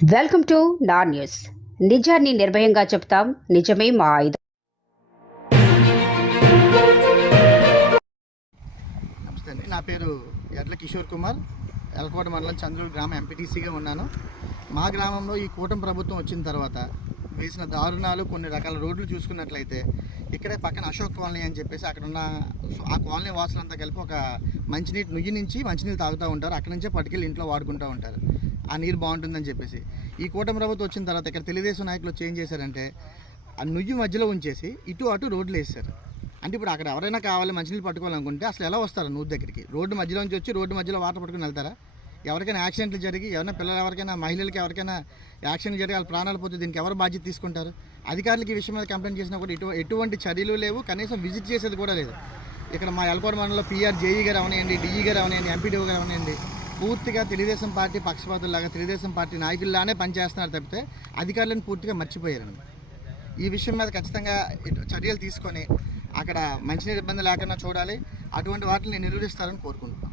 Welcome to నా news. నిజాన్ని నిర్భయంగా చెప్తాం. నిజమే మా ఆయుధం. నమస్తే అండి. నా పేరు ఎడ్ల కిషోర్ కుమార్. ఎలకోట మండలం చంద్రూరు గ్రామం ఎంపీటీసీగా ఉన్నాను. మా గ్రామంలో ఈ కూటమి ప్రభుత్వం వచ్చిన తర్వాత వేసిన దారుణాలు కొన్ని రకాల రోడ్లు చూసుకున్నట్లయితే ఇక్కడే పక్కన అశోక్ కాలనీ అని చెప్పేసి అక్కడ ఉన్న ఆ కాలనీ వాసులంతా కలిపి ఒక మంచినీటి నుయ్యి నుంచి మంచినీళ్ళు తాగుతూ ఉంటారు. అక్కడి నుంచే పట్టుకెళ్ళి ఇంట్లో వాడుకుంటూ ఉంటారు. ఆ నీరు బాగుంటుందని చెప్పేసి. ఈ కూటమి ప్రభుత్వం వచ్చిన తర్వాత ఇక్కడ తెలుగుదేశం నాయకులు వచ్చి ఏం చేశారంటే ఆ నుయ్యి మధ్యలో ఉంచేసి ఇటు అటు రోడ్లు వేస్తారు అంటే ఇప్పుడు అక్కడ ఎవరైనా కావాలి మంచినీళ్ళు పట్టుకోవాలనుకుంటే అసలు ఎలా వస్తారు నూరు దగ్గరికి? రోడ్డు మధ్యలో నుంచి వచ్చి రోడ్డు మధ్యలో వాటర్ పట్టుకుని వెళ్తారా? ఎవరికైనా యాక్సిడెంట్లు జరిగి ఎవరైనా పిల్లలు ఎవరికైనా మహిళలకి ఎవరికైనా యాక్సిడెంట్ జరిగి వాళ్ళ ప్రాణాలు పోతే దీనికి ఎవరు బాధ్యత తీసుకుంటారు? అధికారులకి ఈ విషయం మీద కంప్లైంట్ చేసినా కూడా ఎటు ఎటువంటి చర్యలు లేవు. కనీసం విజిట్ చేసేది కూడా లేదు. ఇక్కడ మా ఎల్కోడ మండలంలో పీఆర్ జేఈ గారు అవనివ్వండి డిఈ గారు అవనివ్వండి ఎంపీడీఓ గారు అవనివ్వండి పూర్తిగా తెలుగుదేశం పార్టీ పక్షపాతుల్లాగా తెలుగుదేశం పార్టీ నాయకుల్లానే పనిచేస్తున్నారు తప్పితే అధికారులను పూర్తిగా మర్చిపోయారండి. ఈ విషయం మీద ఖచ్చితంగా ఇటు చర్యలు తీసుకొని అక్కడ మంచినీరు ఇబ్బంది లేకుండా చూడాలి. అటువంటి వాటిని నిర్వహిస్తారని కోరుకుంటున్నాను.